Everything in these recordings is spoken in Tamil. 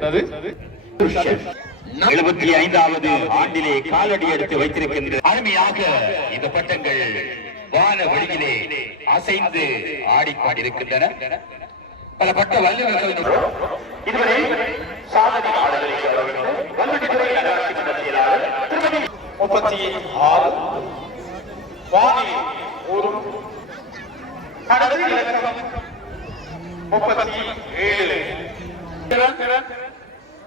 இருக்கின்றது. 75வது ஆண்டிலே காலடி எடுத்து வைத்திருக்கின்ற அருமையாக இந்த பட்டங்கள் வான வழியிலே அசைந்து ஆடிக்கொண்டிருக்கின்றன. பல பட்ட வல்லுநர்கள் இதுவரை சாதனை 36 வாணி ஊரும் கடற்கரை இலக்கம் 37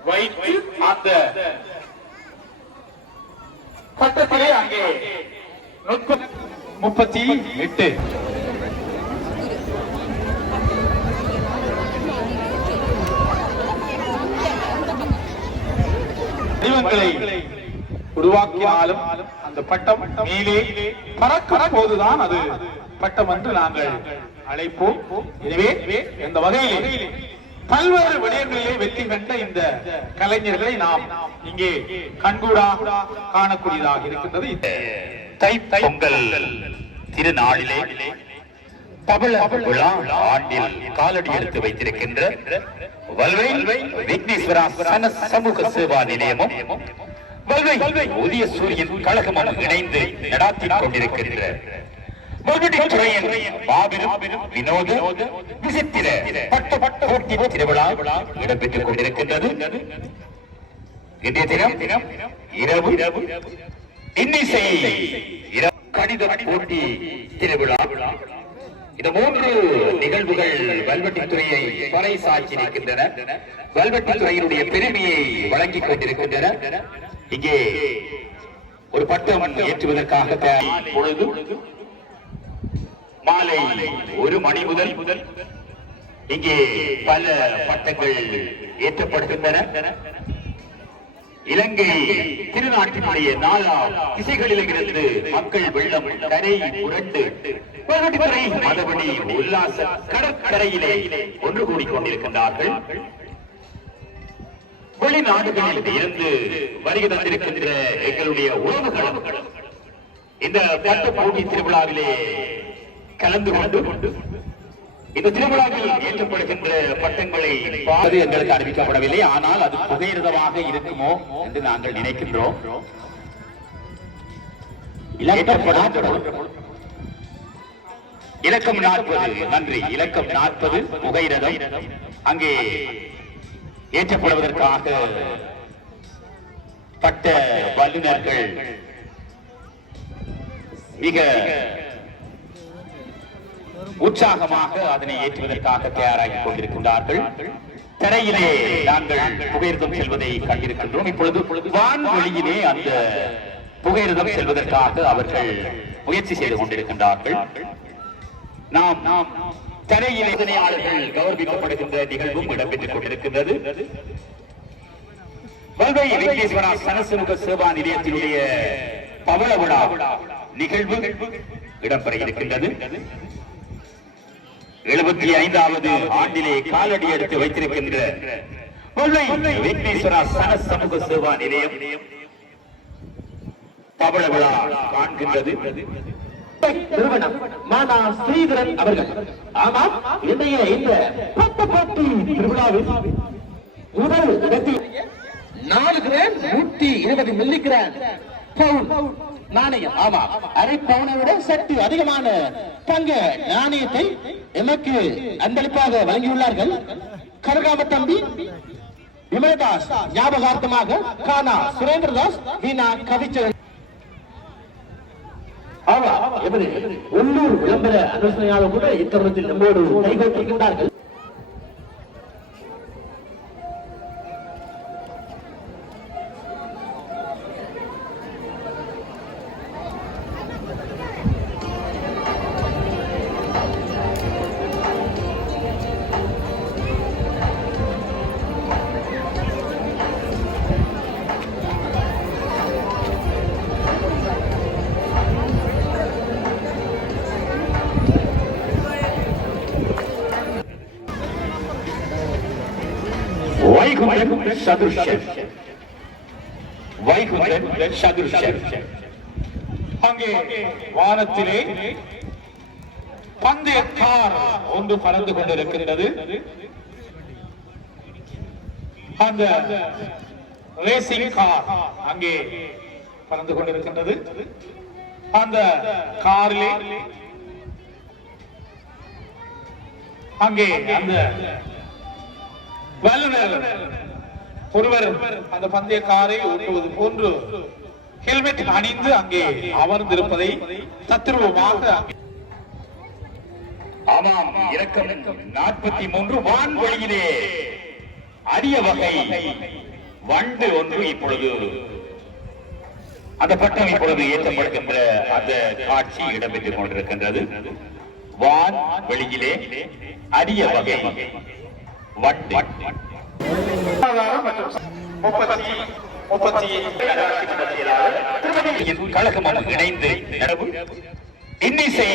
வைத்து அந்த பட்டத்திலே அங்கே 38 வடிவங்களை உருவாக்கினாலும் அந்த பட்டம் மேலே பறக்கிற போதுதான் அது பட்டம் என்று நாங்கள் அழைப்போம். எனவே இந்த வகையில் பல்வேறு விடயங்களிலே வெற்றி கண்ட இந்த கலைஞர்களை நாம் இங்கே கண்கூடாக காணக்கூடியதாக இருக்கின்றது. தைப்பொங்கல் திருநாளிலே பவள விழா ஆண்டில் காலடி எடுத்து வைத்திருக்கின்ற வல்வை விக்னேஸ்வரா சமூக சேவா நிலையமும் வல்வை உதய சூரியன் கழகமும் இணைந்து நடாத்திக் கொண்டிருக்கின்ற துறையின் மாபெரும் வினோத விசித்திர பட்ட போட்டி திருவிழா இடம்பெற்றுக் கொண்டிருக்கின்றது. இன்றைய தினம் இரவு இன்னிசை கணித போட்டி திருவிழா. இந்த 3 நிகழ்வுகள் வல்வெட்டித்துறையை பறைசாற்றி நிற்கின்றன. வல்வெட்டித்துறையினுடைய பெருமையை வழங்கிக் கொண்டிருக்கின்றன. இங்கே ஒரு பட்டம் ஏற்றுவதற்காக பொழுது மாலை 1 மணி முதல் இங்கே பல பட்டங்கள் ஏற்றப்படுகின்றன. இலங்கை திருநாட்டினுடைய 4 திசைகளில் இருந்து மக்கள் வெள்ளம் கரை புரண்டு மதபடி உல்லாச கடற்கரையிலே ஒன்று கூடிக்கொண்டிருக்கின்றார்கள். வெளிநாடுகளில் இருந்து வருகை தந்திருக்கின்ற எங்களுடைய உறவுகளும் இந்த பட்டு போட்டி திருவிழாவிலே கலந்து கொண்டு இந்த திருவிழாவில் ஏற்றப்படுகின்ற பட்டங்களை பார்த்து எங்களுக்கு அறிவிக்கப்படவில்லை. ஆனால் அது புகையிரதமாக இருக்குமோ என்று நாங்கள் நினைக்கின்றோம். இலக்கம் 40 நன்றி. இலக்கம் 40 புகையிரதம் அங்கே ஏற்றப்படுவதற்காக பட்ட வல்லுநர்கள் மிக உற்சாகமாக அதனை ஏற்றுவதற்காக தயாராகிக் கொண்டிருக்கின்றார்கள். தரையிலே நாங்கள் புகையிரதம் செல்வதை கண்டிருக்கின்றோம். இப்பொழுது வான்வெளியிலே அந்த புகையிரதம் செல்வதற்காக அவர்கள் முயற்சி செய்து கொண்டிருக்கின்றார்கள். நாம் தரையிலே இதனையாளர்கள் கௌரவிக்கப்படுகின்ற நிகழ்வும் இடம்பெற்றுக் கொண்டிருக்கின்றது. வல்வை விக்னேஸ்வரா சனசமுக சேவா நிலையத்தினுடைய பவள விழா நிகழ்வு இடம்பெற இருக்கின்றது. 75வது ஆண்டிலே காலடி எடுத்து வைத்திருக்கின்ற விக்னேஸ்வரா சனசமுக சேவா நிலையம் பவள விழா காண்கின்றது. நிறுவனம் மானா ஸ்ரீதரன் அவர்கள். ஆமாம், இன்றைய இந்த பட்டு போட்டி திருவிழாவில் முதல் இடத்தில் 4 கிராம் 120 மில்லி கிராம் நாணயம். ஆமா, அரை பவுனை விட சற்று அதிகமான தங்க நாணயத்தை எமக்கு அன்பளிப்பாக வழங்கியுள்ளார்கள். கருகாம தம்பி விமலதாஸ் ஞாபகார்த்தமாக கானா சுரேந்திரதாஸ் வீணா கவிச்சர் உள்ளூர் விளம்பர ஆலோசனையாளர் கூட இத்தருணத்தில் நம்மோடு கைகோட்டிருக்கின்றார்கள். அங்கே வானத்திலே பந்தய கார் ஒன்று பறந்து கொண்டிருக்கின்றது. அந்த ரேசிங் கார் அங்கே பறந்து கொண்டிருக்கின்றது. அந்த காரிலே அங்கே அந்த வல்லுநர் ஒருவர் அந்த பந்தய காரை ஓட்டுவது போன்று ஹெல்மெட் அணிந்து அங்கே அமர்ந்திருப்பதை தத்ரூபமாக ஆமாம், இலக்கம் 43 வான்வெளியிலே அரிய வகை வண்டு ஒன்று இப்பொழுது அந்த பட்டம் இப்பொழுது ஏற்றப்படுகின்ற அந்த காட்சி இடம்பெற்றுக் கொண்டிருக்கின்றது. வான் வெளியிலே அரிய வகை வண்டு கழகம் இணைந்து நடவு இன்னிசை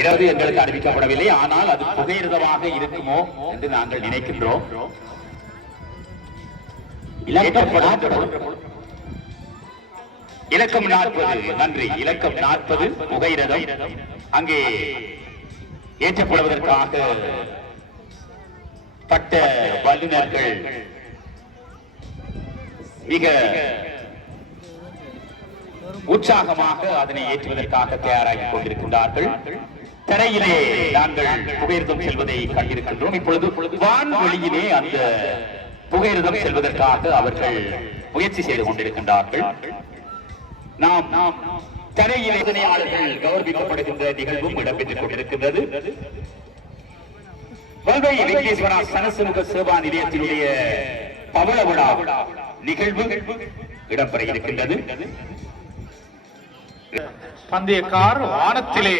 இரவு எங்களுக்கு அறிவிக்கப்படவில்லை. ஆனால் அது புகையிரதமாக இருக்குமோ என்று நாங்கள் நினைக்கின்றோம். இலக்கம் 40 நன்றி. இலக்கம் 40 புகையிரதம் அங்கே ஏற்றப்படுவதற்காக பட்ட வல்லுநர்கள் மிக உற்சாகமாக அதனை ஏற்றுவதற்காக தயாராகிக் கொண்டிருக்கின்றார்கள். தரையிலே நாங்கள் புகையிரதம் செல்வதை கண்டிருக்கின்றோம். இப்பொழுது வான்வெளியிலே அந்த புகையிரதம் செல்வதற்காக அவர்கள் முயற்சி செய்து கொண்டிருக்கின்றார்கள். நாம் தரையிலே இதனையாளர்கள் கௌரவிக்கப்படுகின்ற நிகழ்வும் இடம்பெற்றுக் கொண்டிருக்கின்றது. வல்வை வெங்கடேஸ்வரா சனசமுக சேவா நிலையத்தினுடைய பவள விழா நிகழ்வு இடம்பெற இருக்கின்றது. பந்தய கார் வானத்திலே